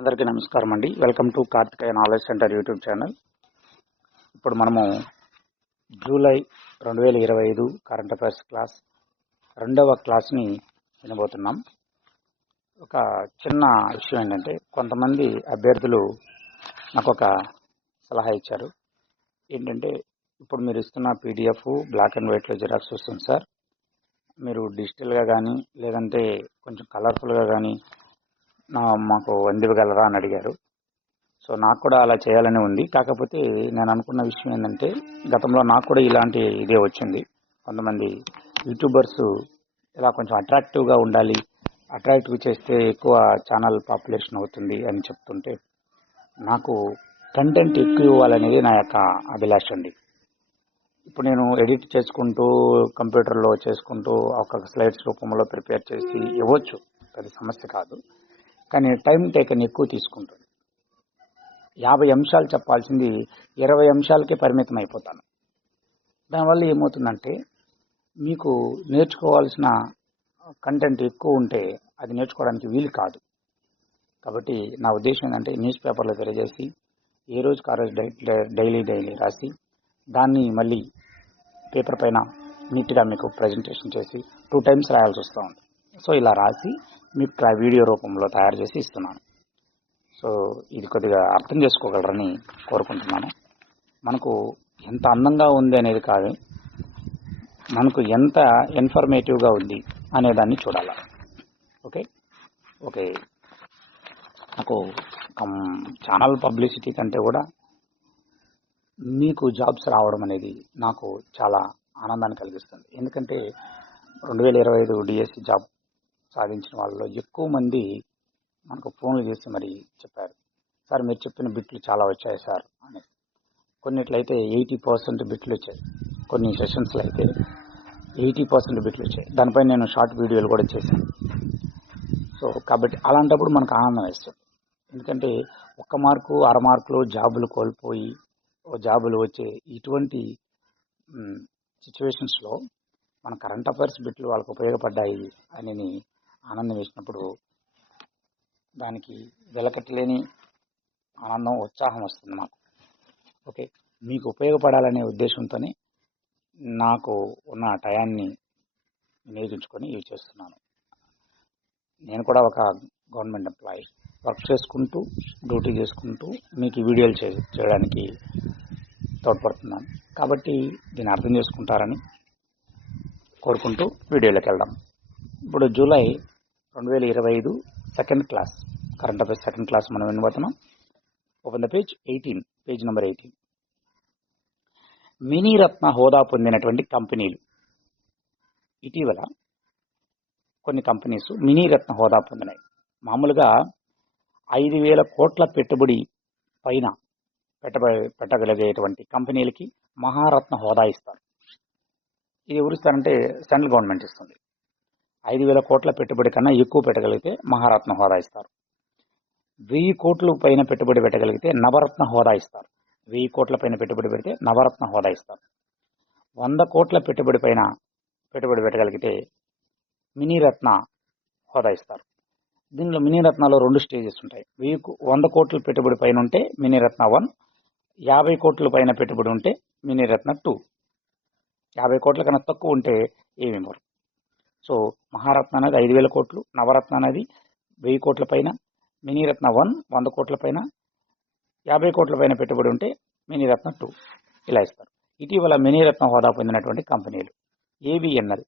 అందరికీ నమస్కారం అండి. Welcome to Karthikeya knowledge centre YouTube channel. ఇప్పుడు మనము జూలై 2025 కరెంట్ అఫైర్స్ క్లాస్ రెండవ క్లాస్ని వినబోతున్నాం. ఒక చిన్న విషయం ఏంటంటే, కొంతమంది అభ్యర్థులు నాకు ఒక సలహా ఇచ్చారు. ఏంటంటే, ఇప్పుడు మీరు ఇస్తున్న పీడిఎఫ్ బ్లాక్ అండ్ వైట్లో జిరాక్స్ వస్తుంది సార్, మీరు డిజిటల్గా కానీ లేదంటే కొంచెం కలర్ఫుల్గా కానీ మాకు అందివ్వగలరా అని అడిగారు. సో నాకు కూడా అలా చేయాలని ఉంది. కాకపోతే నేను అనుకున్న విషయం ఏంటంటే, గతంలో నాకు కూడా ఇలాంటి ఇదే వచ్చింది. కొంతమంది యూట్యూబర్స్ ఇలా కొంచెం అట్రాక్టివ్గా ఉండాలి, అట్రాక్టివ్ చేస్తే ఎక్కువ ఛానల్ పాపులేషన్ అవుతుంది అని చెప్తుంటే, నాకు కంటెంట్ ఎక్కువ ఇవ్వాలనేది నా యొక్క అభిలాష అండి. ఇప్పుడు నేను ఎడిట్ చేసుకుంటూ కంప్యూటర్లో చేసుకుంటూ ఒక స్లైడ్స్ రూపంలో ప్రిపేర్ చేసి ఇవ్వచ్చు, అది సమస్య కాదు. కానీ టైం టేకన్ ఎక్కువ తీసుకుంటుంది. 50 అంశాలు చెప్పాల్సింది 20 అంశాలకే పరిమితం అయిపోతాను. దానివల్ల ఏమవుతుందంటే, మీకు నేర్చుకోవాల్సిన కంటెంట్ ఎక్కువ ఉంటే అది నేర్చుకోవడానికి వీలు కాదు. కాబట్టి నా ఉద్దేశం ఏంటంటే, న్యూస్ పేపర్లో తెలియజేసి ఏ రోజుకి ఆ రోజు డైలీ రాసి దాన్ని మళ్ళీ పేపర్ పైన నీట్గా మీకు ప్రజెంటేషన్ చేసి 2 times రాయాల్సి వస్తూ ఉంది. సో ఇలా రాసి మీకు వీడియో రూపంలో తయారు చేసి ఇస్తున్నాను. సో ఇది కొద్దిగా అర్థం చేసుకోగలరని కోరుకుంటున్నాను. మనకు ఎంత అందంగా ఉంది అనేది కాదు, మనకు ఎంత ఇన్ఫర్మేటివ్గా ఉంది అనేదాన్ని చూడాలి. ఓకే ఓకే నాకు ఛానల్ పబ్లిసిటీ కంటే కూడా మీకు జాబ్స్ రావడం అనేది నాకు చాలా ఆనందాన్ని కలిగిస్తుంది. ఎందుకంటే 2025 డిఎస్సి జాబ్ సాధించిన వాళ్ళలో ఎక్కువ మంది మనకు ఫోన్లు చేసి మరి చెప్పారు, సార్ మీరు చెప్పిన బిట్లు చాలా వచ్చాయి సార్ అని. కొన్నిట్లయితే 80% బిట్లు వచ్చాయి, కొన్ని సెషన్స్లో అయితే 80% బిట్లు వచ్చాయి. దానిపై నేను షార్ట్ వీడియోలు కూడా చేశాను. సో కాబట్టి అలాంటప్పుడు మనకు ఆనందం వేస్తుంది. ఎందుకంటే 1 మార్కు 1/2 మార్కులు జాబులు కోల్పోయి జాబులు వచ్చే ఇటువంటి సిచ్యువేషన్స్లో మన కరెంట్ అఫైర్స్ బిట్లు వాళ్ళకు ఉపయోగపడ్డాయి అని ఆనందం వేసినప్పుడు దానికి వెలకట్టలేని ఆనందం, ఉత్సాహం వస్తుంది మాకు. ఓకే, మీకు ఉపయోగపడాలనే ఉద్దేశంతోనే నాకు ఉన్న టయాన్ని వినియోగించుకొని ఇవి చేస్తున్నాను. నేను కూడా ఒక గవర్నమెంట్ ఎంప్లాయీ, వర్క్ చేసుకుంటూ డ్యూటీ చేసుకుంటూ మీకు ఈ వీడియోలు చేయడానికి తోడ్పడుతున్నాను. కాబట్టి దీన్ని అర్థం చేసుకుంటారని కోరుకుంటూ వీడియోలోకి వెళ్దాం. ఇప్పుడు July 2025 second class current affairs second class మనం వినబోతున్నాం. Open the page number 18. Miniratna హోదా పొందినటువంటి కంపెనీలు. ఇటీవల కొన్ని కంపెనీస్ మినీరత్న హోదా పొందినాయి. మామూలుగా 5,000 కోట్ల పెట్టుబడి పైన పెట్టగలిగేటువంటి కంపెనీలకి మహారత్న హోదా ఇస్తారు. ఇది ఎవరు ఇస్తారంటే సెంట్రల్ గవర్నమెంట్ ఇస్తుంది. 5,000 కోట్ల పెట్టుబడి కన్నా ఎక్కువ పెట్టగలిగితే మహారత్న హోదా ఇస్తారు. 1000 కోట్ల పైన పెట్టుబడి పెట్టగలిగితే నవరత్న హోదా ఇస్తారు. 1000 కోట్ల పైన పెట్టుబడి పెడితే నవరత్న హోదా ఇస్తారు. 100 కోట్ల పెట్టుబడి పైన పెట్టుబడి పెట్టగలిగితే మినీరత్న హోదా ఇస్తారు. దీనిలో మినీరత్నాలో 2 స్టేజెస్ ఉంటాయి. 100 కోట్ల పెట్టుబడి పైన ఉంటే మినీరత్న 1, 50 కోట్ల పైన పెట్టుబడి ఉంటే మినీరత్న 2. 50 కోట్ల కన్నా తక్కువ ఉంటే ఏమి ఇవ్వరు. సో మహారత్న అనేది 5,000 కోట్లు, నవరత్న అనేది 1000 కోట్ల పైన, మినీరత్న 1 100 కోట్ల పైన, 50 కోట్ల పైన పెట్టుబడి ఉంటే మినీరత్న 2 ఇలా ఇస్తారు. ఇటీవల మినీరత్న హోదా పొందినటువంటి కంపెనీలు AVNL,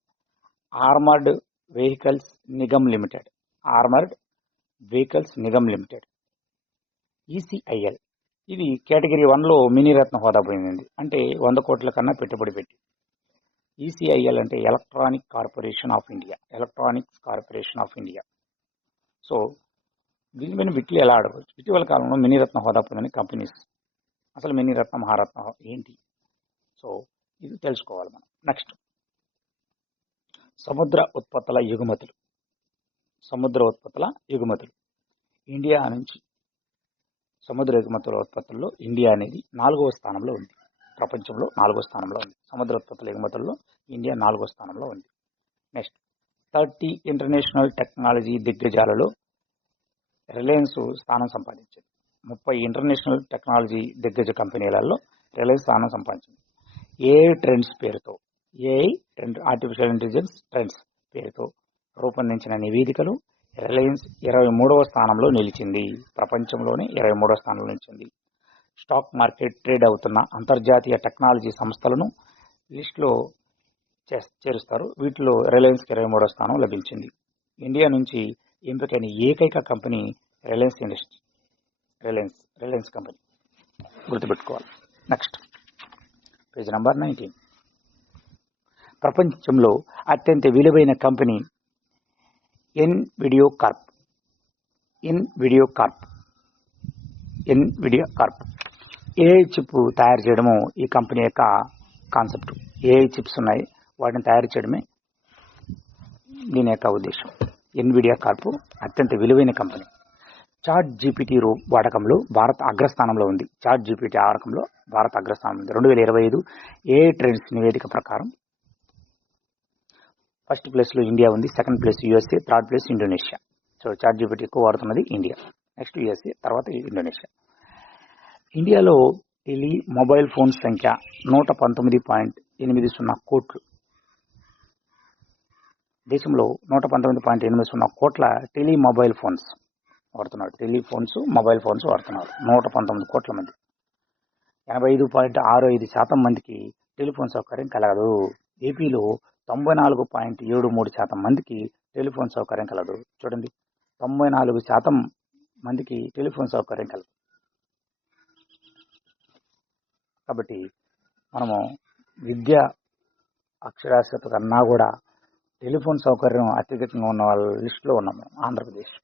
armoured vehicles Nigam limited, ECIL. ఇది కేటగిరీ 1లో మినీరత్న హోదా పొందింది. అంటే 100 కోట్ల కన్నా పెట్టుబడి పెట్టి. ECIL అంటే electronics corporation of India. So దీనిపైన బిట్లు ఎలా ఆడవచ్చు? ఇటీవల కాలంలో మినీరత్న హోదా పొందిన కంపెనీస్, అసలు మినీరత్న మహారత్న ఏంటి? సో ఇది తెలుసుకోవాలి మనం. నెక్స్ట్, సముద్ర ఉత్పత్తుల ఎగుమతులు. ఇండియా నుంచి సముద్ర ఎగుమతుల ఉత్పత్తుల్లో ఇండియా అనేది 4వ స్థానంలో ఉంది. ప్రపంచంలో 4వ స్థానంలో ఉంది. సముద్ర ఉత్పత్తుల ఎగుమతుల్లో ఇండియా 4వ స్థానంలో ఉంది. నెక్స్ట్, 30 ఇంటర్నేషనల్ టెక్నాలజీ దిగ్గజాలలో రిలయన్స్ స్థానం సంపాదించింది. 30 ఇంటర్నేషనల్ టెక్నాలజీ దిగ్గజ కంపెనీలలో రిలయన్స్ స్థానం సంపాదించింది. ఏఐ ట్రెండ్స్ పేరుతో ఆర్టిఫిషియల్ ఇంటెలిజెన్స్ ట్రెండ్స్ పేరుతో రూపొందించిన నివేదికలు రిలయన్స్ 23వ స్థానంలో నిలిచింది. ప్రపంచంలోనే 23వ స్థానంలో నిలిచింది. స్టాక్ మార్కెట్ ట్రేడ్ అవుతున్న అంతర్జాతీయ టెక్నాలజీ సంస్థలను లిస్టులో చేరుస్తారు. వీటిలో రిలయన్స్కి 23వ స్థానం లభించింది. ఇండియా నుంచి ఎంపికైన ఏకైక కంపెనీ రిలయన్స్ కంపెనీ గుర్తుపెట్టుకోవాలి. Next page number 19. ప్రపంచంలో అత్యంత విలువైన company Nvidia Corp. AI chip తయారు చేయడము ఈ కంపెనీ యొక్క కాన్సెప్ట్. ఏఐ చిప్స్ ఉన్నాయి, వాటిని తయారు చేయడమే దీని యొక్క ఉద్దేశం. ఎన్విడియా కార్ప్ అత్యంత విలువైన కంపెనీ. చాట్ జీపీటీ వాడకంలో భారత్ అగ్రస్థానంలో ఉంది. 2025 ఏఐ ట్రెండ్స్ నివేదిక ప్రకారం ఫస్ట్ ప్లేస్ లో ఇండియా ఉంది, second place USA, third place Indonesia. So chat GPT ఎక్కువ వాడుతున్నది ఇండియా, నెక్స్ట్ యూఎస్ఏ, తర్వాత ఇండోనేషియా. ఇండియాలో మొబైల్ ఫోన్ సంఖ్య 119.80 కోట్లు. దేశంలో 119.80 కోట్ల మొబైల్ ఫోన్స్ వాడుతున్నారు. మొబైల్ ఫోన్స్ వాడుతున్నారు 119 కోట్ల మంది. 85.65% మందికి టెలిఫోన్ సౌకర్యం కలగదు. ఏపీలో 94.73% మందికి టెలిఫోన్ సౌకర్యం కలదు. చూడండి, 94% మందికి టెలిఫోన్ సౌకర్యం కలదు. కాబట్టి మనము విద్య అక్షరాస్యత కన్నా కూడా టెలిఫోన్ సౌకర్యం అత్యధికంగా ఉన్న వాళ్ళ లిస్టులో ఉన్నాము ఆంధ్రప్రదేశ్.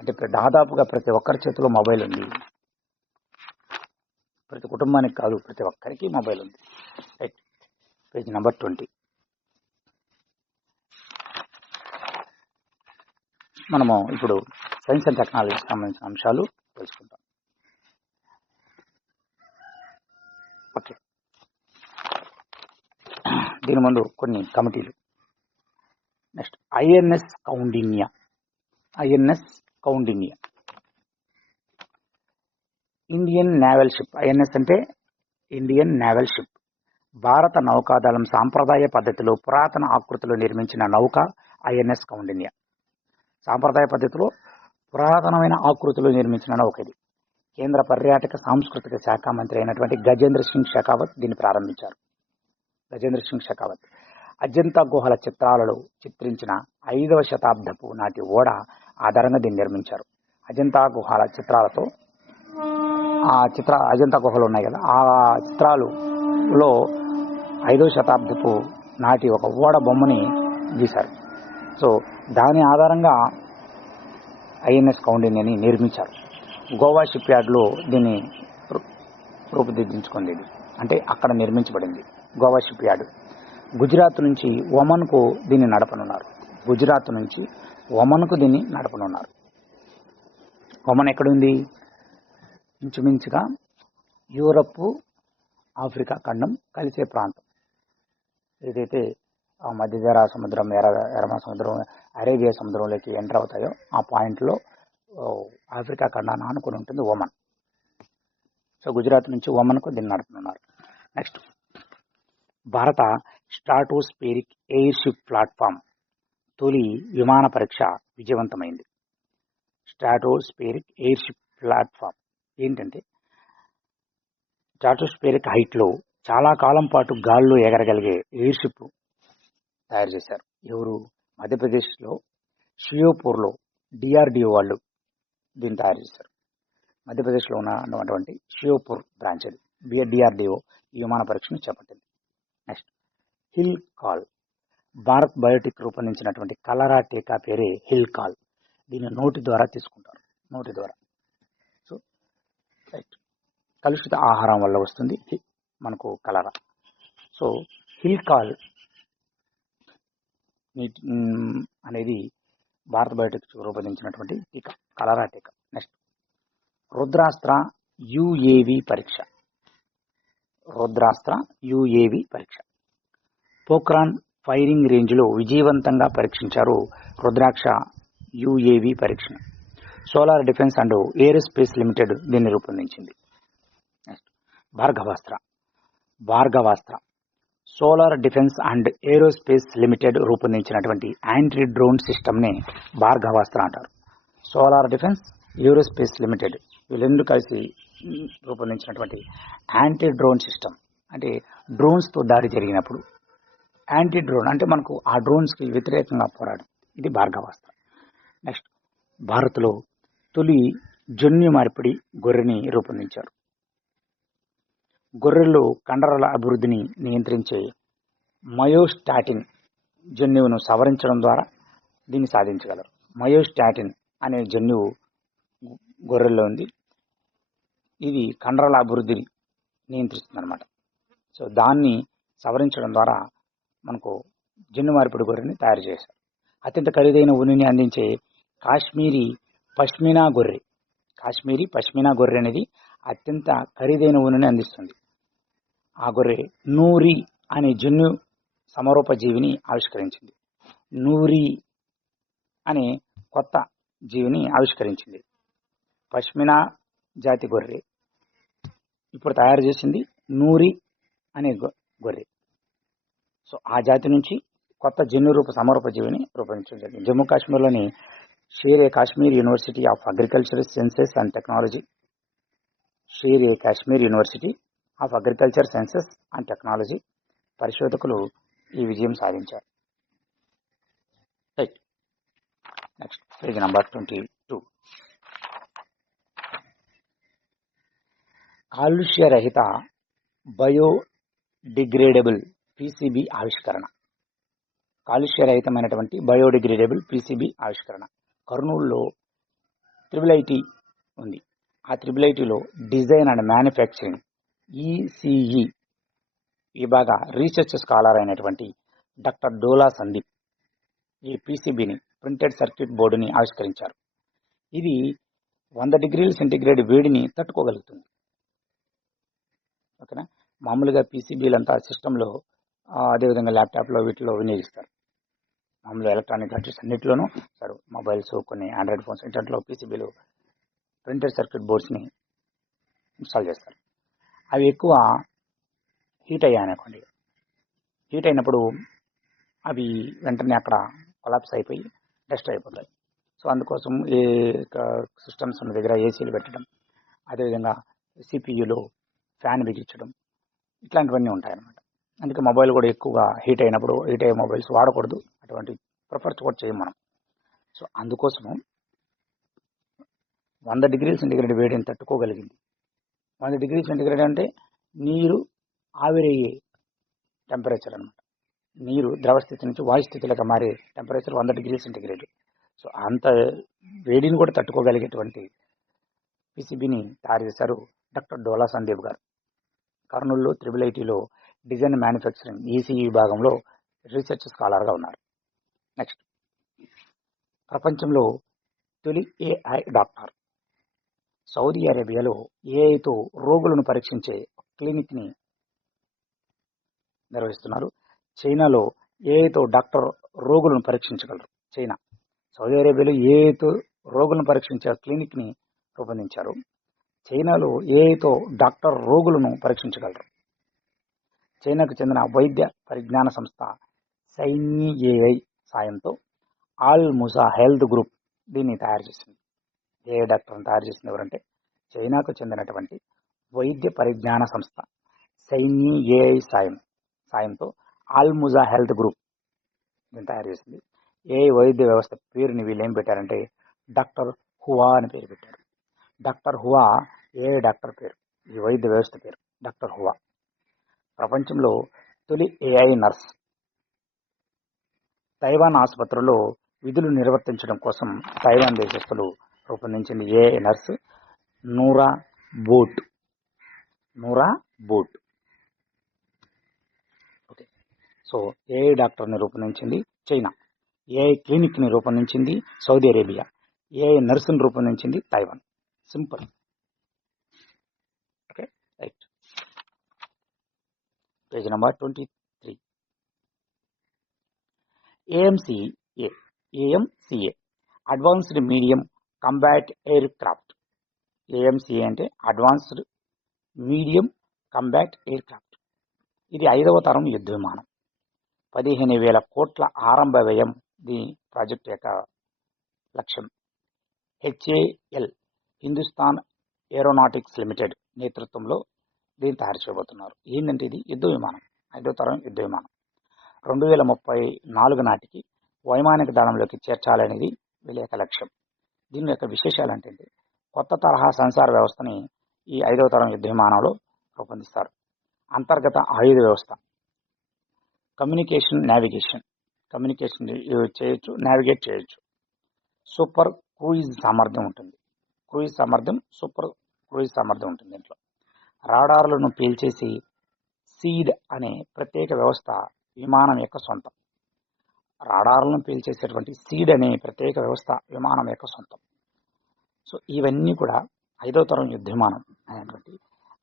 అంటే దాదాపుగా ప్రతి ఒక్కరి చేతిలో మొబైల్ ఉంది. ప్రతి కుటుంబానికి కాదు, ప్రతి ఒక్కరికి మొబైల్ ఉంది. Right, page number 20. మనము ఇప్పుడు సైన్స్ అండ్ టెక్నాలజీకి సంబంధించిన అంశాలు తెలుసుకుంటాం. ఓకే, దీని ముందు కొన్ని కమిటీలు. Next INS Kaundinya Indian naval ship. INS అంటే ఇండియన్ నేవల్ షిప్. భారత నౌకాదళం సాంప్రదాయ పద్ధతిలో పురాతన ఆకృతిలో నిర్మించిన నౌక ఐఎన్ఎస్ కౌండిన్యా. సాంప్రదాయ పద్ధతిలో పురాతనమైన ఆకృతిలో నిర్మించిన నౌక ఇది. కేంద్ర పర్యాటక సాంస్కృతిక శాఖ మంత్రి అయినటువంటి గజేంద్ర సింగ్ షెకావత్ దీన్ని ప్రారంభించారు. అజంతా గుహల చిత్రాలలో చిత్రించిన 5వ శతాబ్దపు నాటి ఓడ ఆధారంగా దీన్ని నిర్మించారు. అజంతా గుహల చిత్రాలతో అజంతా గుహలు ఉన్నాయి కదా, ఆ చిత్రాలలో 5వ శతాబ్దపు నాటి ఒక ఓడ బొమ్మని గీశారు. సో దాని ఆధారంగా ఐఎన్ఎస్ కౌండిన్యని నిర్మించారు. గోవా షిప్ యార్డ్లో దీన్ని రూపుదిద్దించుకుంది. అంటే అక్కడ నిర్మించబడింది గోవా షిప్ యార్డ్. గుజరాత్ నుంచి ఒమన్కు దీన్ని నడపనున్నారు. ఒమన్ ఎక్కడుంది? ఇంచుమించుగా యూరప్ ఆఫ్రికా ఖండం కలిసే ప్రాంతం. ఏదైతే ఆ మధ్యధరా సముద్రం, ఎర్రమ సముద్రం, అరేబియా సముద్రంలోకి ఎంటర్ అవుతాయో ఆ పాయింట్లో ఆఫ్రికా ఖండాన్ని ఆనుకుని ఉంటుంది ఒమన్. సో గుజరాత్ నుంచి ఒమన్కు దీన్ని నడపనున్నారు. నెక్స్ట్ భారత స్ట్రాటోస్ఫియరిక్ ఎయిర్షిప్ ప్లాట్ఫామ్ తొలి విమాన పరీక్ష విజయవంతమైంది. స్ట్రాటోస్ఫియరిక్ ఎయిర్షిప్ ప్లాట్ఫామ్ ఏంటంటే స్ట్రాటోస్ఫియరిక్ హైట్లో చాలా కాలం పాటు గాల్లో ఎగరగలిగే ఎయిర్షిప్ తయారు చేశారు. ఎవరు? మధ్యప్రదేశ్లో షియోపూర్లో డిఆర్డిఓ వాళ్ళు దీన్ని తయారు చేశారు. మధ్యప్రదేశ్లో ఉన్నటువంటి షియోపూర్ బ్రాంచ్ అది డిఆర్డిఓ ఈ విమాన పరీక్షను చేపట్టింది. Next Hillchol. Bharat Biotech రూపొందించినటువంటి కలరా టీకా పేరే హిల్ కాల్. దీన్ని నోటి ద్వారా తీసుకుంటారు. సో రైట్, కలుషిత ఆహారం వల్ల వస్తుంది మనకు కలరా. సో హిల్ కాల్ అనేది భారత్ బయోటిక్ రూపొందించినటువంటి టీకా, కలరా టీకా. నెక్స్ట్ రుద్రాస్త్ర యుఏవి పరీక్ష. పోఖ్రాన్ ఫైరింగ్ రేంజ్లో విజయవంతంగా పరీక్షించారు రుద్రాక్ష యుఏవి పరీక్షను. Solar Defence and Aerospace Limited దీన్ని రూపొందించింది. Bhargavastra Solar Defence and Aerospace Limited రూపొందించినటువంటి యాంటీ డ్రోన్ సిస్టమ్ని భార్గవాస్త్ర అంటారు. సోలార్ డిఫెన్స్, ఏరోస్పేస్ లిమిటెడ్ వీళ్ళెందుకు కలిసి రూపొందించినటువంటి యాంటీ డ్రోన్ సిస్టమ్, అంటే డ్రోన్స్తో దాడి జరిగినప్పుడు యాంటీ డ్రోన్ అంటే మనకు ఆ డ్రోన్స్కి వ్యతిరేకంగా పోరాడు, ఇది భార్గవాస్త్ర. నెక్స్ట్, భారత్లో తొలి జన్యు మార్పిడి గొర్రెని రూపొందించారు. గొర్రెల్లో కండరాల అభివృద్ధిని నియంత్రించే మయోస్టాటిన్ జన్యువును సవరించడం ద్వారా దీన్ని సాధించగలరు. మయోస్టాటిన్ అనే జన్యువు గొర్రెల్లో ఉంది. ఇది కండరాల అభివృద్ధిని నియంత్రిస్తుంది అనమాట. సో దాన్ని సవరించడం ద్వారా మనకు జన్యు మార్పిడి గొర్రెని తయారు చేశారు. అత్యంత ఖరీదైన ఉనిని అందించే కాశ్మీరీ పష్మినా గొర్రె అనేది అత్యంత ఖరీదైన ఉనిని అందిస్తుంది. ఆ గొర్రె నూరి అనే జన్యు సమరూప జీవిని ఆవిష్కరించింది. నూరి అనే కొత్త జీవిని ఆవిష్కరించింది. పష్మినా జాతి గొర్రె ఇప్పుడు తయారు చేసింది నూరి అనే గొర్రె. సో ఆ జాతి నుంచి కొత్త జన్యురూప సమరూప జీవిని రూపొందించడం జరిగింది. జమ్మూ కాశ్మీర్లోని Sher e Kashmir University of Agriculture Sciences and Technology పరిశోధకులు ఈ విజయం సాధించారు. Right, next page number 22. కాలుష్య రహిత బయోడిగ్రేడబుల్ పీసీబీ ఆవిష్కరణ. కాలుష్యరహితమైనటువంటి బయోడిగ్రేడబుల్ పీసీబీ ఆవిష్కరణ. కర్నూలులో IIIT ఉంది. ఆ IIITలో డిజైన్ అండ్ మ్యానుఫ్యాక్చరింగ్ ఈసీఈ విభాగ రీసెర్చ్ స్కాలర్ అయినటువంటి డాక్టర్ డోలా సందీప్ ఈ పీసీబీని ప్రింటెడ్ సర్క్యూట్ బోర్డుని ఆవిష్కరించారు. ఇది 100 డిగ్రీల సెంటీగ్రేడ్ వేడిని తట్టుకోగలుగుతుంది. ఓకేనా. మామూలుగా పీసీబీలంతా సిస్టంలో అదేవిధంగా ల్యాప్టాప్లో వీటిలో వినియోగిస్తారు. మామూలు ఎలక్ట్రానిక్ గ్యాడ్జెట్స్ అన్నింటిలోనూ సార్ మొబైల్స్, కొన్ని ఆండ్రాయిడ్ ఫోన్స్ ఇంటర్నెట్లో పీసీబీలు ప్రింటెడ్ సర్క్యూట్ బోర్డ్స్ని ఇన్స్టాల్ చేస్తారు. అవి ఎక్కువ హీట్ అయ్యాయనుకోండి, హీట్ అయినప్పుడు అవి వెంటనే అక్కడ కొలాప్స్ అయిపోయి డస్ట్ అయిపోతాయి. సో అందుకోసం ఏ సిస్టమ్స్ ఉన్న దగ్గర ఏసీలు పెట్టడం, అదేవిధంగా సిపియూలో ఫ్యాన్ బిగించడం, ఇట్లాంటివన్నీ ఉంటాయన్నమాట. అందుకే మొబైల్ కూడా ఎక్కువగా హీట్ అయినప్పుడు హీట్ అయ్యే మొబైల్స్ వాడకూడదు, అటువంటి ప్రిఫర్ కూడా చేయం మనం. సో అందుకోసము 100 డిగ్రీల సెంటీగ్రేడ్ వేడిని తట్టుకోగలిగింది. 100 డిగ్రీ సెంటీగ్రేడ్ అంటే నీరు ఆవిరయ్యే టెంపరేచర్ అనమాట. నీరు ద్రవస్థితి నుంచి వాయుస్థితిలోకి మారే టెంపరేచర్ 100 డిగ్రీల సెంటీగ్రేడ్. సో అంత వేడిని కూడా తట్టుకోగలిగేటువంటి పీసీబీని తయారు చేశారు డాక్టర్ డోలా సందీప్ గారు. కర్నూలులో IIITలో డిజైన్ మ్యానుఫ్యాక్చరింగ్ ఈసీఈ విభాగంలో రీసెర్చ్ స్కాలర్గా ఉన్నారు. నెక్స్ట్, ప్రపంచంలో తొలి ఏఐ డాక్టర్. సౌదీ అరేబియాలో ఏఐతో రోగులను పరీక్షించే క్లినిక్ని నిర్వహిస్తున్నారు. చైనాలో ఏఐతో డాక్టర్ రోగులను పరీక్షించగలరు. సౌదీ అరేబియాలో ఏఐతో రోగులను పరీక్షించే క్లినిక్ని రూపొందించారు. చైనాలో ఏఐతో డాక్టర్ రోగులను పరీక్షించగలరు. చైనాకు చెందిన వైద్య పరిజ్ఞాన సంస్థ సైనీ ఏఐ సాయంతో ఆల్ ముసా హెల్త్ గ్రూప్ దీన్ని తయారు చేసింది. ఏఐ డాక్టర్ని తయారు చేసింది ఎవరంటే చైనాకు చెందినటువంటి వైద్య పరిజ్ఞాన సంస్థ సైనీ ఏఐ సాయంతో ఆల్ ముసా హెల్త్ గ్రూప్ దీన్ని తయారు చేసింది. ఏఐ వైద్య వ్యవస్థ పేరుని వీళ్ళు ఏం పెట్టారంటే డాక్టర్ హువా అని పేరు పెట్టారు. డాక్టర్ హువా ఏఐ డాక్టర్ పేరు, ఈ వైద్య వ్యవస్థ పేరు డాక్టర్ హువా. ప్రపంచంలో తొలి ఏఐ నర్స్. తైవాన్ ఆసుపత్రిలో విధులు నిర్వర్తించడం కోసం తైవాన్ దేశస్తులు రూపొందించింది AI nurse Nurabot. Okay. So AI డాక్టర్ని రూపొందించింది చైనా, ఏఐ క్లినిక్ని రూపొందించింది సౌదీ అరేబియా, ఏఐ నర్సుని రూపొందించింది Taiwan. Simple. Okay, right. Page number 23. AMCA advanced medium combat aircraft. AMCA అంటే advanced medium combat aircraft. ఇది 5వ తరం యుద్ధ విమానం. 15,000 కోట్ల ఆరంభ వ్యయం దీని ప్రాజెక్ట్ యొక్క లక్ష్యం. హెచ్ఏఎల్ హిందుస్థాన్ ఏరోనాటిక్స్ లిమిటెడ్ నేతృత్వంలో దీన్ని తయారు చేయబోతున్నారు. ఏంటంటే ఇది యుద్ధ విమానం, 5వ తరం యుద్ధ విమానం. 2034 నాటికి వైమానిక దళంలోకి చేర్చాలనేది వీళ్ళ యొక్క లక్ష్యం. దీని యొక్క విశేషాలు అంటే కొత్త తరహా సెన్సార్ వ్యవస్థని ఈ 5వ తరం యుద్ధ విమానంలో రూపొందిస్తారు. అంతర్గత ఆయుధ వ్యవస్థ, కమ్యూనికేషన్ చేయొచ్చు, నావిగేట్ చేయొచ్చు. సూపర్ క్రూయిజ్ సామర్థ్యం ఉంటుంది. సూపర్ క్రూయిజ్ సామర్థ్యం ఉంటుంది. దీంట్లో రాడార్లను పేల్చేసి సీడ్ అనే ప్రత్యేక వ్యవస్థ విమానం యొక్క సొంతం. రాడార్లను పేల్చేసేటువంటి సీడ్ అనే ప్రత్యేక వ్యవస్థ విమానం యొక్క సొంతం. సో ఇవన్నీ కూడా 5వ తరం యుద్ధ విమానం అనేటువంటి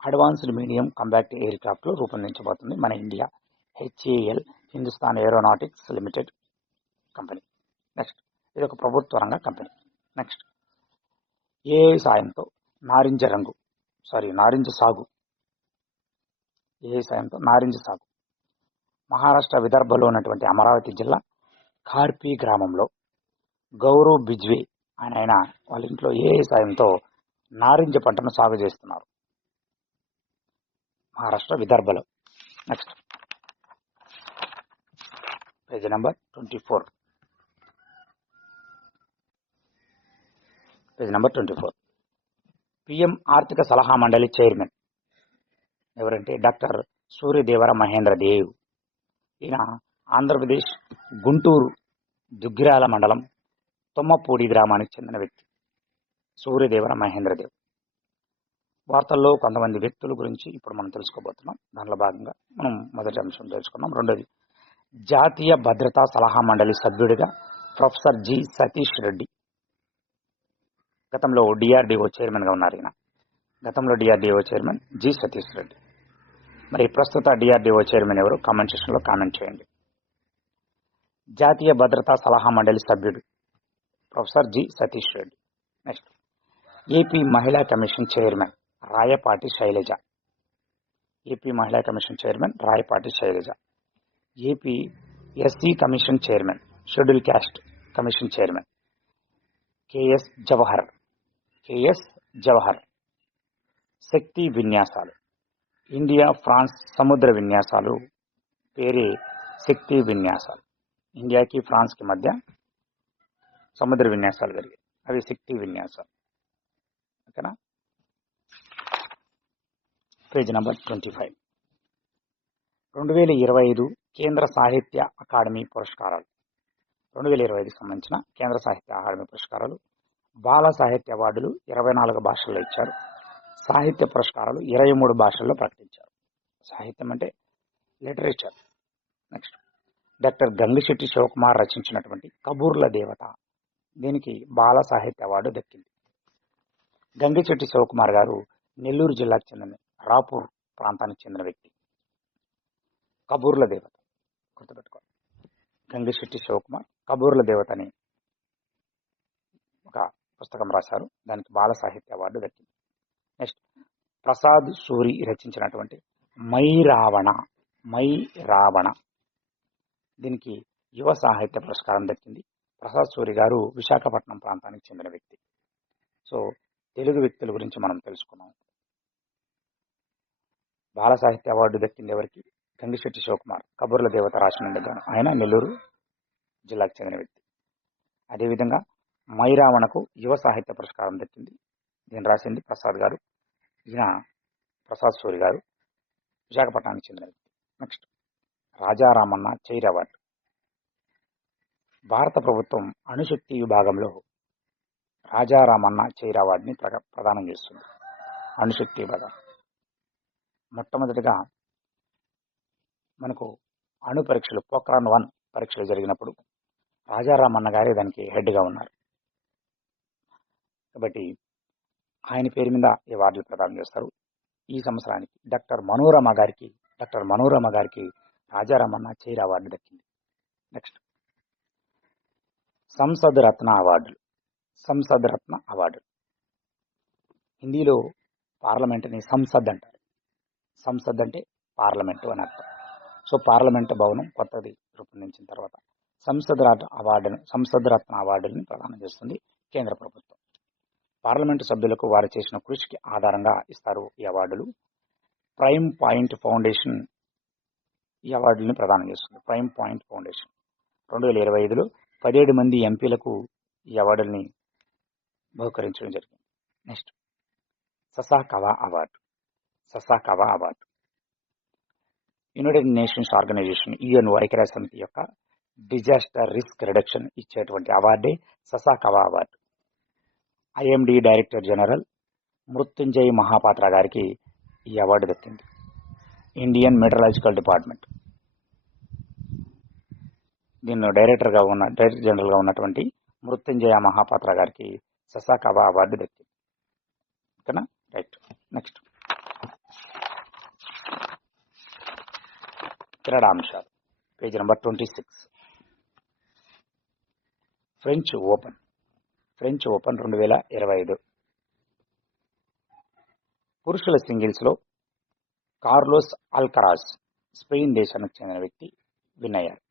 advanced medium combat air craft లో రూపొందించబోతుంది మన India HAL Hindustan aeronautics limited company. Next, ఇది ఒక ప్రభుత్వ రంగ కంపెనీ. నెక్స్ట్, ఏఐ సాయంతో నారింజ సాగు. మహారాష్ట్ర విదర్భలో ఉన్నటువంటి అమరావతి జిల్లా కార్పి గ్రామంలో గౌరవ్ బిజ్వే ఆయన వాళ్ళ ఇంట్లో ఏఐ సాయంతో నారింజ పంటను సాగు చేస్తున్నారు, మహారాష్ట్ర విదర్భలో. Next, page number 24. పిఎం ఆర్థిక సలహా మండలి చైర్మన్ ఎవరంటే డాక్టర్ సూర్యదేవర మహేంద్ర దేవ్. ఈయన ఆంధ్రప్రదేశ్ గుంటూరు దుగ్గిరాల మండలం తొమ్మపూడి గ్రామానికి చెందిన వ్యక్తి సూర్యదేవర మహేంద్రదేవ్. వార్తల్లో కొంతమంది వ్యక్తుల గురించి ఇప్పుడు మనం తెలుసుకోబోతున్నాం. దానిలో భాగంగా మనం మొదటి అంశం తెలుసుకున్నాం. రెండోది, జాతీయ భద్రతా సలహా మండలి సభ్యుడిగా ప్రొఫెసర్ జి సతీష్ రెడ్డి. గతంలో డిఆర్డిఓ చైర్మన్ గా ఉన్నారు ఈయన. గతంలో DRDO chairman G Satish Reddy. మరి ప్రస్తుత డిఆర్డిఓ చైర్మన్ ఎవరు? కామెంట్ సెక్షన్ లో కామెంట్ చేయండి. జాతీయ భద్రతా సలహా మండలి సభ్యుడు professor G Satish Reddy. Next, AP మహిళా commission chairman Rayapati Sailaja. AP SC commission chairman, schedule caste commission chairman KS Jawahar. Shakti విన్యాసాలు, ఇండియా ఫ్రాన్స్ సముద్ర విన్యాసాలు పేరే శక్తి విన్యాసాలు. ఇండియాకి ఫ్రాన్స్ కి మధ్య సముద్ర విన్యాసాలు జరిగాయి, అవి శక్తి విన్యాసాలు. ఓకేనా? Page number 25. 2025 కేంద్ర సాహిత్య అకాడమీ పురస్కారాలు. 2025కి సంబంధించిన కేంద్ర సాహిత్య అకాడమీ పురస్కారాలు. బాల సాహిత్య అవార్డులు 24 భాషల్లో ఇచ్చారు. సాహిత్య పురస్కారాలు 23 భాషల్లో ప్రకటించారు. సాహిత్యం అంటే literature. Next, doctor Gangisetti Sivakumar రచించినటువంటి కబూర్ల దేవత, దీనికి బాల సాహిత్య అవార్డు దక్కింది. గంగిశెట్టి శివకుమార్ గారు నెల్లూరు జిల్లాకు చెందిన రాపూర్ ప్రాంతానికి చెందిన వ్యక్తి. కబూర్ల దేవత గుర్తుపెట్టుకోవాలి. గంగిశెట్టి శివకుమార్ కబూర్ల దేవత అని ఒక పుస్తకం రాశారు, దానికి బాల సాహిత్య అవార్డు దక్కింది. నెక్స్ట్, ప్రసాద్ సూరి రచించినటువంటి మై రావణ, దీనికి యువ సాహిత్య పురస్కారం దక్కింది. ప్రసాద్ సూరి గారు విశాఖపట్నం ప్రాంతానికి చెందిన వ్యక్తి. సో తెలుగు వ్యక్తుల గురించి మనం తెలుసుకున్నాం. బాల సాహిత్య అవార్డు దక్కింది ఎవరికి? గంగిశెట్టి శివకుమార్, కబూర్ల దేవత రాసిన ఆయన నెల్లూరు జిల్లాకు చెందిన వ్యక్తి. అదేవిధంగా మైరావణకు యువ సాహిత్య పురస్కారం దక్కింది. దీన్ని రాసింది ప్రసాద్ గారు. ఈయన ప్రసాద్ సూరి గారు విశాఖపట్నానికి చెందిన వ్యక్తి. Next, Raja Ramanna chair award. భారత ప్రభుత్వం అణుశక్తి విభాగంలో రాజారామన్న చైర్ అవార్డుని ప్రదానం చేస్తుంది. అణుశక్తి విభాగం మొట్టమొదటిగా మనకు అణు పరీక్షలు పోఖ్రాన్ 1 పరీక్షలు జరిగినప్పుడు రాజారామన్న గారే దానికి హెడ్గా ఉన్నారు. కాబట్టి ఆయన పేరు మీద ఈ అవార్డులు ప్రదానం చేస్తారు. ఈ సంవత్సరానికి డాక్టర్ మనోరమ గారికి రాజారామన్న చైర్ అవార్డు దక్కింది. నెక్స్ట్, సంసద్ రత్న అవార్డులు. సంసద్ రత్న అవార్డు. హిందీలో పార్లమెంటుని సంసద్ అంటారు. సంసద్ అంటే పార్లమెంటు అని అర్థం. సో పార్లమెంటు భవనం కొత్తది రూపొందించిన తర్వాత సంసద్ రత్న అవార్డుని ప్రదానం చేస్తుంది కేంద్ర ప్రభుత్వం. పార్లమెంటు సభ్యులకు వారు చేసిన కృషికి ఆధారంగా ఇస్తారు ఈ అవార్డులు. ప్రైమ్ పాయింట్ ఫౌండేషన్ ఈ అవార్డుని ప్రదానం చేస్తుంది. ప్రైమ్ పాయింట్ ఫౌండేషన్ 2025లో 17 మంది ఎంపీలకు ఈ అవార్డుల్ని బహుకరించడం జరిగింది. Next Sasakawa award United Nations Organization UNO ఐక్యరాజ్య సమితి యొక్క డిజాస్టర్ రిస్క్ రిడక్షన్ ఇచ్చేటువంటి అవార్డే Sasakawa award. IMD director general Mrutyunjay Mahapatra గారికి ఈ అవార్డు దక్కింది. ఇండియన్ మెట్రలాజికల్ డిపార్ట్మెంట్ దీనిలో డైరెక్టర్ జనరల్గా ఉన్నటువంటి మృత్యుంజయ మహాపాత్ర గారికి ససాకవా అవార్డు దక్కింది. ఓకేనా, రైట్. నెక్స్ట్ క్రీడాంశాలు, పేజ్ నెంబర్ 26. ఫ్రెంచ్ ఓపెన్ 2025 పురుషుల సింగిల్స్ లో కార్లోస్ అల్కరాజ్ స్పెయిన్ దేశానికి చెందిన వ్యక్తి విన్ అయ్యారు.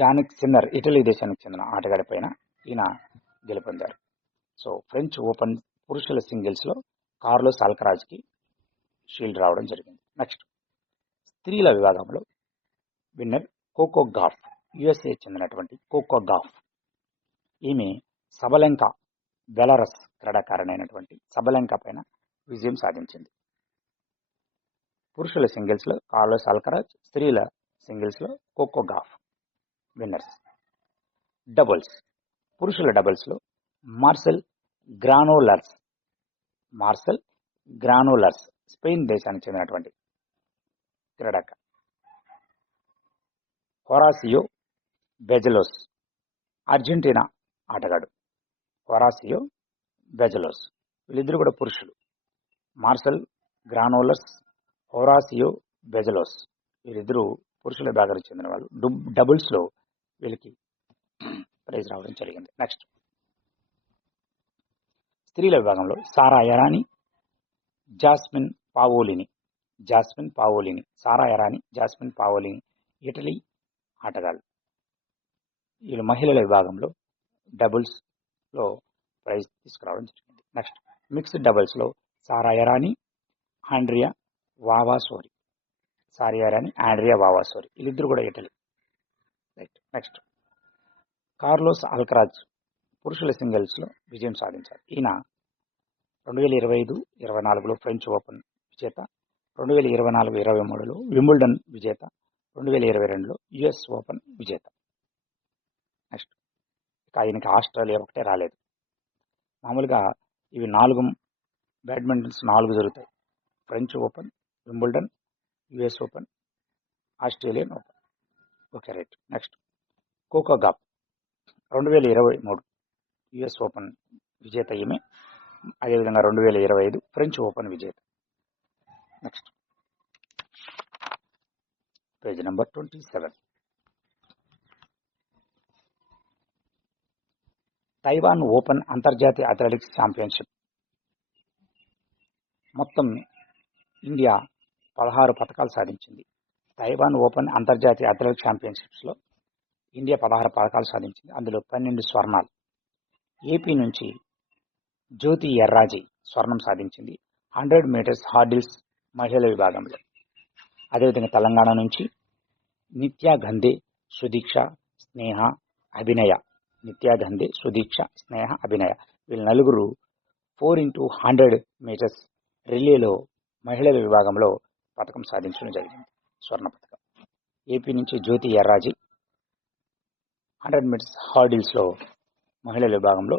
జానిక్ సిన్నర్ ఇటలీ దేశానికి చెందిన ఆటగాడి పైన ఈయన గెలుపొందారు. సో ఫ్రెంచ్ ఓపెన్ పురుషుల సింగిల్స్ లో కార్లోస్ అల్కరాజ్ కి షీల్డ్ రావడం జరిగింది. నెక్స్ట్ స్త్రీల విభాగంలో విన్నర్ కోకో గాఫ్, యుఎస్ఏ చెందినటువంటి కోకో గాఫ్. ఈమె సబలెంకా బెలారస్ క్రీడాకారిణైనటువంటి సబలెంకా పైన విజయం సాధించింది. పురుషుల సింగిల్స్ లో కార్లోస్ అల్కరాజ్, స్త్రీల సింగిల్స్ లో కోకో గాఫ్ విన్నర్స్. డబుల్స్ పురుషుల డబుల్స్ లో మార్సెల్ గ్రానోలర్స్ స్పెయిన్ దేశానికి చెందినటువంటి క్రీడాకారు. హొరాసియో బెజలోస్ అర్జెంటీనా ఆటగాడు. హొరాసియో బెజలోస్ వీళ్ళిద్దరు కూడా పురుషులు. మార్సెల్ గ్రానోలర్స్, హొరాసియో బెజలోస్ వీరిద్దరూ పురుషుల విభాగానికి చెందిన వాళ్ళు. డబుల్స్ లో వీళ్ళకి ప్రైజ్ రావడం జరిగింది. నెక్స్ట్ స్త్రీల విభాగంలో సారా ఎరాని, జాస్మిన్ పావోలిని ఇటలీ ఆటగాళ్ళు. వీళ్ళు మహిళల విభాగంలో డబుల్స్ లో ప్రైజ్ తీసుకురావడం జరిగింది. నెక్స్ట్ మిక్స్డ్ డబుల్స్ లో సారా ఎరాని, ఆండ్రియా వావాసోరి వీళ్ళిద్దరు కూడా Italy. Right. Next Carlos Alcaraz పురుషుల సింగిల్స్ లో విజయం సాధించారు. ఈయన 2025-24లో ఫ్రెంచ్ ఓపెన్ విజేత, 2024-23లో వింబుల్డన్ విజేత, 2022లో యుఎస్ ఓపెన్ విజేత. నెక్స్ట్ ఇక ఆయనకి ఆస్ట్రేలియా ఒకటే రాలేదు. మామూలుగా ఇవి 4 బ్యాడ్మింటన్స్ 4 జరుగుతాయి. French Open, Wimbledon, US Open, Australian Open. Okay, right. Next Coco Gauff 2023 US Open విజేత ఈమె, అదేవిధంగా 2025 ఫ్రెంచ్ ఓపెన్ విజేత. Next page number 27. Taiwan Open అంతర్జాతీయ అథ్లెటిక్స్ ఛాంపియన్షిప్. మొత్తం ఇండియా 16 పథకాలు సాధించింది. తైవాన్ ఓపెన్ అంతర్జాతీయ అథ్లెటిక్స్ ఛాంపియన్షిప్స్ లో ఇండియా 16 పథకాలు సాధించింది. అందులో 12 స్వర్ణాలు. ఏపీ నుంచి జ్యోతి ఎర్రాజీ స్వర్ణం సాధించింది 100 మీటర్స్ హార్డిల్స్ మహిళల విభాగంలో. అదేవిధంగా తెలంగాణ నుంచి నిత్యా గంధే, సుదీక్ష, స్నేహ, అభినయ వీళ్ళ నలుగురు 4x100 మీటర్స్ రిలేలో మహిళల విభాగంలో పథకం సాధించడం జరిగింది, స్వర్ణ పథకం. ఏపీ నుంచి జ్యోతి ఎర్రాజీ 100 మీటర్స్ హార్డిల్స్ లో మహిళల విభాగంలో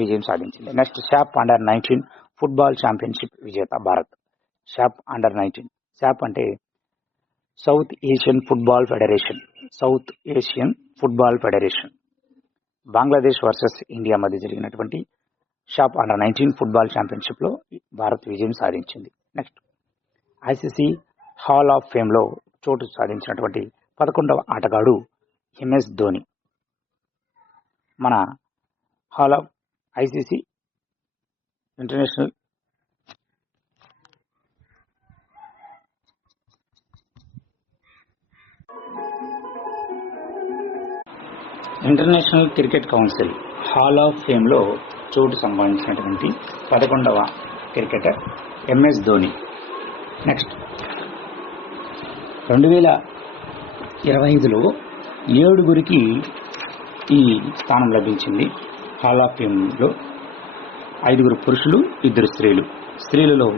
విజయం సాధించింది. Next SAFF under nineteen football championship విజేత భారత్. శాప్ అండర్-19, శాప్ అంటే South Asian Football Federation. Bangladesh versus India మధ్య జరిగినటువంటి షాప్ అండర్-19 ఫుట్బాల్ ఛాంపియన్షిప్ లో భారత్ విజయం సాధించింది. Next ICC hall of fame లో చోటు సాధించినటువంటి 11వ ఆటగాడు ఎంఎస్ ధోని. మన hall of ICC International Cricket Council hall of ఫేమ్లో చోటు సంపాదించినటువంటి 11వ క్రికెటర్ ఎంఎస్ ధోని. నెక్స్ట్ 2025లో 7గురికి ఈ స్థానం లభించింది. హాల్ ఆఫ్ ఫేమ్లో 5గురు పురుషులు, 2 స్త్రీలు. స్త్రీలలో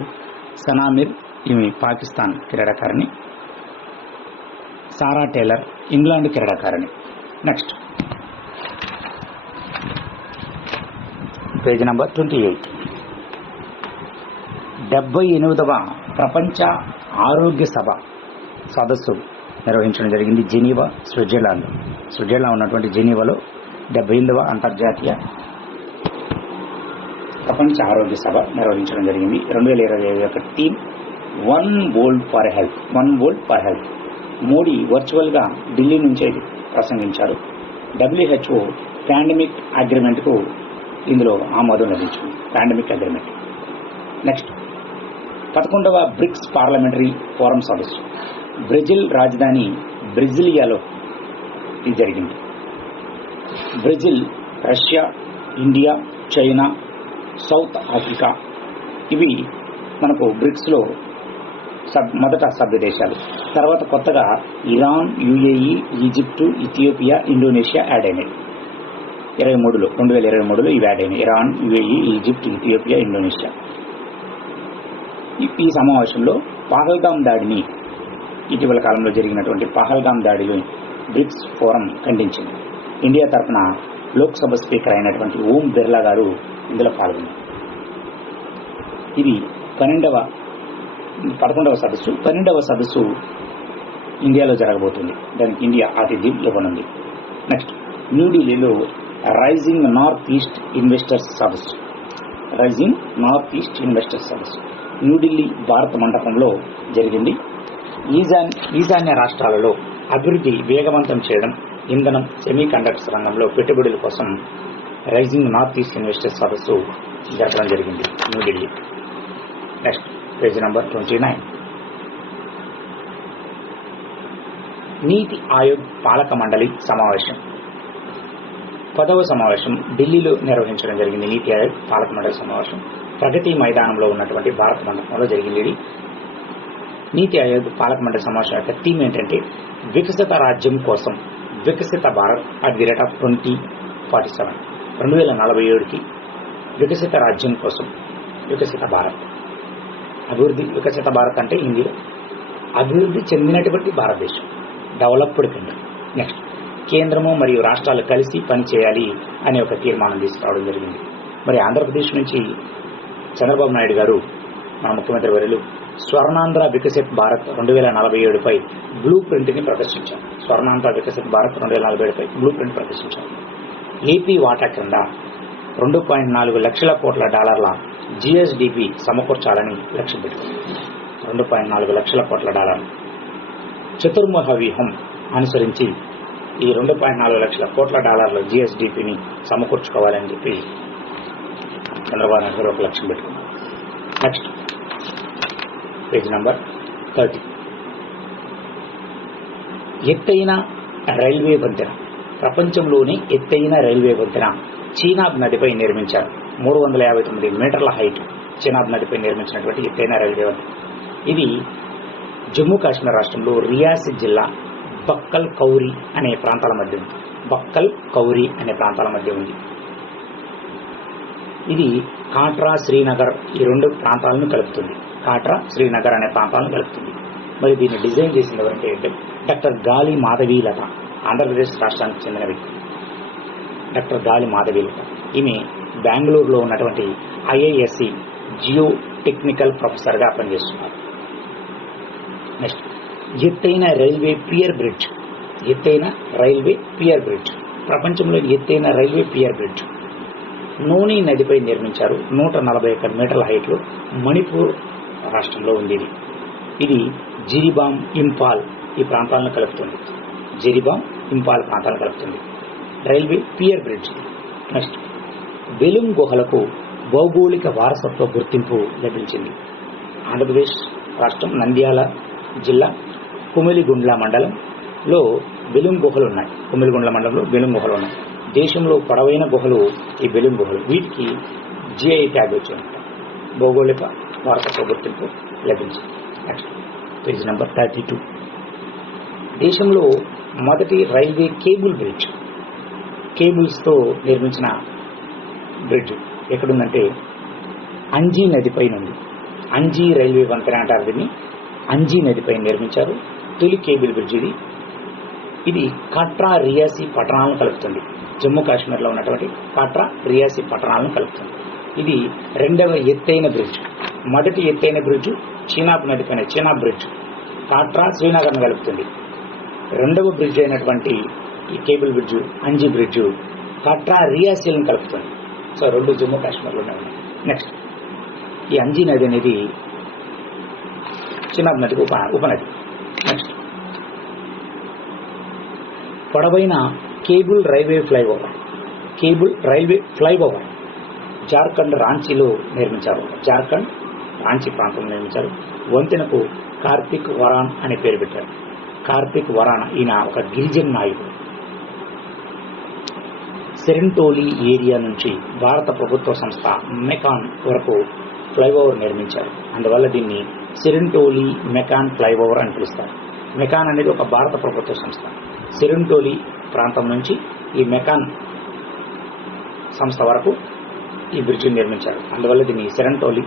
సనా మీర్, ఈమె పాకిస్తాన్ క్రీడాకారిణి. సారా టేలర్ ఇంగ్లాండ్ క్రీడాకారిణి. Next page number 28. 78వ ప్రపంచ ఆరోగ్య సభ సదస్సు నిర్వహించడం జరిగింది జెనీవా, స్విట్జర్లాండ్ ఉన్నటువంటి జెనీవాలో 78వ అంతర్జాతీయ ప్రపంచ ఆరోగ్య సభ నిర్వహించడం జరిగింది. 2025 యొక్క theme one world for health. Modi వర్చువల్గా ఢిల్లీ నుంచే ప్రసంగించారు. WHO పాండమిక్ అగ్రిమెంట్కు ఇందులో ఆమోదం లభించింది. Pandemic agreement. నెక్స్ట్ 11వ బ్రిక్స్ పార్లమెంటరీ ఫోరం సదస్సు బ్రెజిల్ రాజధాని బ్రెజిలియాలో ఇది జరిగింది. Brazil, Russia, India, China, South Africa ఇవి మనకు బ్రిక్స్లో మొదట సభ్య దేశాలు. తర్వాత కొత్తగా Iran, UAE, Egypt, Ethiopia, Indonesia add అయినాయి. 2023లో ఇవి యాడ్ అయినాయి. Iran, UAE, Egypt, Ethiopia, Indonesia. ఈ సమావేశంలో పహల్గామ్ దాడిని, ఇటీవల కాలంలో జరిగినటువంటి పహల్గామ్ దాడిని బ్రిక్స్ ఫోరం ఖండించింది. ఇండియా తరఫున లోక్సభ స్పీకర్ అయినటువంటి ఓం బిర్లా గారు ఇందులో పాల్గొన్నారు. ఇది 11వ సదస్సు. 12వ సదస్సు ఇండియాలో జరగబోతుంది. దానికి ఇండియా ఆతిథ్యం ఇవ్వనుంది. నెక్స్ట్ న్యూఢిల్లీలో రైజింగ్ నార్త్ ఈస్ట్ ఇన్వెస్టర్స్ సదస్సు న్యూఢిల్లీ భారత మండపంలో జరిగింది. ఈశాన్య రాష్ట్రాలలో అభివృద్ధి వేగవంతం చేయడం, ఇంధనం, సెమీకండక్టర్స్ రంగంలో పెట్టుబడుల కోసం రైజింగ్ నార్త్ ఈస్ట్ ఇన్వెస్టర్స్ సదస్సు జరగడం జరిగింది న్యూఢిల్లీ. Next page number 29. నీతి ఆయోగ్ పాలక మండలి సమావేశం 10వ సమావేశం ఢిల్లీలో నిర్వహించడం జరిగింది. నీతి ఆయోగ్ పాలక మండలి సమావేశం ప్రగతి మైదానంలో ఉన్నటువంటి భారత మండపంలో జరిగింది. నీతి ఆయోగ్ పాలక మండలి సమావేశం యొక్క థీమ్ ఏంటంటే వికసిత రాజ్యం కోసం వికసిత భారత్ @ 2047. 2047కి వికసిత రాజ్యం కోసం వికసిత భారత్. వికసిత భారత్ అంటే ఇండియా అభివృద్ధి చెందినటువంటి భారతదేశం, డెవలప్డ్ కంట్రీ. నెక్స్ట్ కేంద్రము మరియు రాష్ట్రాలు కలిసి పనిచేయాలి అనే ఒక తీర్మానం తీసుకురావడం జరిగింది. మరి ఆంధ్రప్రదేశ్ నుంచి చంద్రబాబు నాయుడు గారు, మన ముఖ్యమంత్రి వర్యులు, స్వర్ణాంధ్ర వికసిత్ భారత్ 2047పై బ్లూ ప్రింట్ని ప్రదర్శించారు. స్వర్ణాంధ్ర వికసిత్ భారత్ 2047పై బ్లూ ప్రింట్ ప్రదర్శించారు. ఏపీ వాటా క్రింద 2.4 లక్షల కోట్ల డాలర్ల GSDP సమకూర్చాలని లక్ష్యం పెట్టుకుంది. 2.4 లక్షల కోట్ల డాలర్లు చతుర్ముఖ వ్యూహం అనుసరించి ఈ 2.4 లక్షల కోట్ల డాలర్ల GSDPని సమకూర్చుకోవాలని చెప్పి చంద్రబాబు నాయుడు గారు ఒక లక్ష్యం పెట్టుకున్నారు. Next page number 30. ఎత్తైన రైల్వే వంతెన, ప్రపంచంలోని ఎత్తైన రైల్వే వంతెన చీనాబ్ నదిపై నిర్మించారు. 359 మీటర్ల హైట్ చీనాబ్ నదిపై నిర్మించినటువంటి ఎత్తైన రైల్వే వంతెన. ఇది జమ్మూ కాశ్మీర్ రాష్ట్రంలో రియాసీ జిల్లా బక్కల్ కౌరీ అనే ప్రాంతాల మధ్య ఉంది. ఇది కాట్రా, శ్రీనగర్ ఈ 2 ప్రాంతాలను కలుపుతుంది. కాట్రా, శ్రీనగర్ అనే ప్రాంతాలను కలుపుతుంది. మరి దీన్ని డిజైన్ చేసింది ఎవరంటే డాక్టర్ గాలి మాధవీలత, ఆంధ్రప్రదేశ్ రాష్ట్రానికి చెందిన వ్యక్తి. డాక్టర్ గాలి మాధవీలత ఈమె బెంగళూరులో ఉన్నటువంటి IISc జియో టెక్నికల్ ప్రొఫెసర్గా పనిచేస్తున్నారు. నెక్స్ట్ ఎత్తైన రైల్వే పియర్ బ్రిడ్జ్, ప్రపంచంలో ఎత్తైన రైల్వే పియర్ బ్రిడ్జ్ నోని నదిపై నిర్మించారు. 141 మీటర్ల హైట్లో మణిపూర్ రాష్ట్రంలో ఉంది. ఇది జిరిబామ్, ఇంపాల్ ఈ ప్రాంతాలను కలుపుతుంది. జిరిబామ్, ఇంపాల్ ప్రాంతాలను కలుపుతుంది. Railway pier bridge. Next, Belum గుహలకు భౌగోళిక వారసత్వ గుర్తింపు లభించింది. ఆంధ్రప్రదేశ్ రాష్ట్రం నంద్యాల జిల్లా కుమిలిగుండ్ల మండలంలో బెలూమ్ గుహలు ఉన్నాయి. కుమిలిగుండ్ల మండలంలో బెలూమ్ గుహలు ఉన్నాయి. దేశంలో పొడవైన గుహలు ఈ బెలూమ్ గుహలు. వీటికి GI ట్యాగ్ వచ్చింది. భౌగోళిక వారసత్వ గుర్తింపు లభించింది. Next, page number 32. దేశంలో మొదటి రైల్వే కేబుల్ బ్రిడ్జ్, కేబుల్స్తో నిర్మించిన బ్రిడ్జ్ ఎక్కడుందంటే అంజీ నదిపై ఉంది. అంజీ రైల్వే వంతెన అంటారు దీన్ని. అంజీ నదిపై నిర్మించారు. తొలి కేబుల్ బ్రిడ్జ్ ఇది. ఇది కాట్రా రియాసీ పట్టణాలను కలుపుతుంది. జమ్మూ కాశ్మీర్లో ఉన్నటువంటి కాట్రా రియాసీ పట్టణాలను కలుపుతుంది. ఇది రెండవ ఎత్తైన బ్రిడ్జ్. మొదటి ఎత్తైన బ్రిడ్జ్ చీనాబ్ నదిపైన చీనాబ్ బ్రిడ్జ్ కాట్రా శ్రీనగర్ను కలుపుతుంది. రెండవ బ్రిడ్జ్ అయినటువంటి ఈ cable bridge Anji bridge Katra రియాసీలను కలుపుతుంది. సో రెండు జమ్మూ కాశ్మీర్లోనే ఉన్నాయి. నెక్స్ట్, ఈ అంజీ నది అనేది చీనాబ్ నదికి ఉపనది. నెక్స్ట్, పొడవైన కేబుల్ రైల్వే ఫ్లైఓవర్ జార్ఖండ్ రాంచీలో నిర్మించారు. జార్ఖండ్ రాంచీ ప్రాంతంలో నిర్మించారు. వంతెనకు కార్తిక్ వరాన్ అనే పేరు పెట్టారు. కార్తిక్ వరాన్ ఈయన ఒక గిరిజన నాయకుడు. సెరెంటోలి ఏరియా నుంచి భారత ప్రభుత్వ సంస్థ మెకాన్ వరకు ఫ్లైఓవర్ నిర్మించారు. అందువల్ల దీన్ని సెరెంటోలి మెకాన్ ఫ్లైఓవర్ అని పిలుస్తారు. మెకాన్ అనేది ఒక భారత ప్రభుత్వ సంస్థ. సెరెంటోలి ప్రాంతం నుంచి ఈ మెకాన్ సంస్థ వరకు ఈ బ్రిడ్జ్ నిర్మించారు. అందువల్ల దీన్ని సెరెంటోలి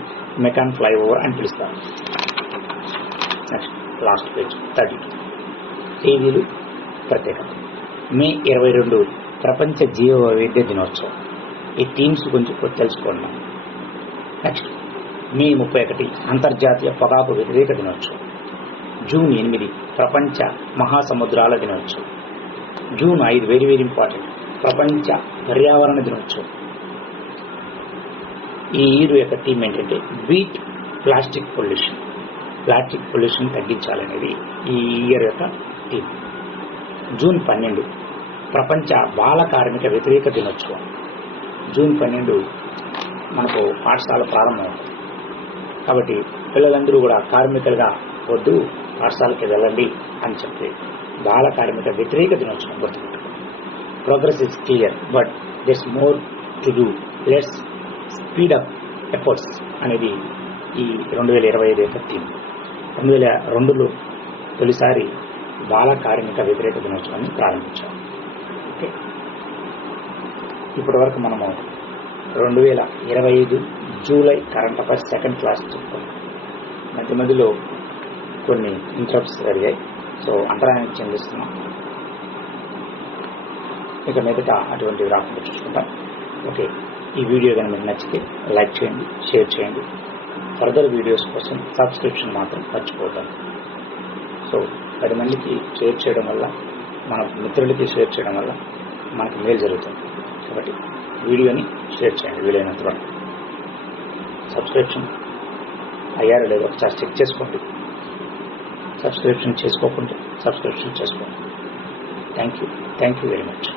మెకాన్ ఫ్లైఓవర్ అని పిలుస్తారు. Next, last page 32. తేదీలు, ప్రత్యేకత. మే 22 ప్రపంచ జీవ వైవిధ్య దినోత్సవం. ఈ థీమ్స్ గురించి తెలుసుకోండి. నెక్స్ట్, మే 31 అంతర్జాతీయ పొగాకు వ్యతిరేక దినోత్సవం. జూన్ 8 ప్రపంచ మహాసముద్రాల దినోత్సవం. జూన్ 5 వెరీ వెరీ ఇంపార్టెంట్ ప్రపంచ పర్యావరణ దినోత్సవం. ఈ ఇయర్ యొక్క థీమ్ ఏంటంటే బీట్ ప్లాస్టిక్ పొల్యూషన్ తగ్గించాలనేది ఈ ఇయర్ యొక్క థీమ్. జూన్ 12 ప్రపంచ బాల కార్మిక వ్యతిరేక దినోత్సవం. జూన్ 12 మనకు పాఠశాల ప్రారంభమవుతుంది. కాబట్టి పిల్లలందరూ కూడా కార్మికులుగా వద్దు, పాఠశాలకి వెళ్ళండి అని చెప్పి బాల కార్మిక వ్యతిరేక దినోత్సవం గుర్తుపెట్టుకోండి. Progress is clear but there's more to do, let's speed up efforts అనేది ఈ 2025 యొక్క థీమ్. 2002లో తొలిసారి బాల కార్మిక వ్యతిరేక దినోత్సవాన్ని ప్రారంభించాం. ఓకే, ఇప్పటి వరకు మనము 2025 July current affairs second class చెప్తాం. మధ్యలో కొన్ని ఇంటరప్ట్స్ జరిగాయి. సో అంతరాయానికి చెందిస్తున్నాం. ఇక మీదట అటువంటివి రాకుండా చూసుకుంటాం. ఓకే, ఈ వీడియో కానీ మీకు నచ్చితే లైక్ చేయండి, షేర్ చేయండి. ఫర్దర్ వీడియోస్ కోసం సబ్స్క్రిప్షన్ మాత్రం మర్చిపోతాను. సో 10 మందికి షేర్ చేయడం వల్ల, మన మిత్రులకి షేర్ చేయడం వల్ల మనకు మేలు జరుగుతుంది. కాబట్టి వీడియోని షేర్ చేయండి వీలైనంత వరకు. సబ్స్క్రిప్షన్ అయ్యారో లేదో ఒకసారి చెక్ చేసుకోండి. సబ్స్క్రిప్షన్ చేసుకోకుంటే సబ్స్క్రిప్షన్ చేసుకోండి. Thank you very much.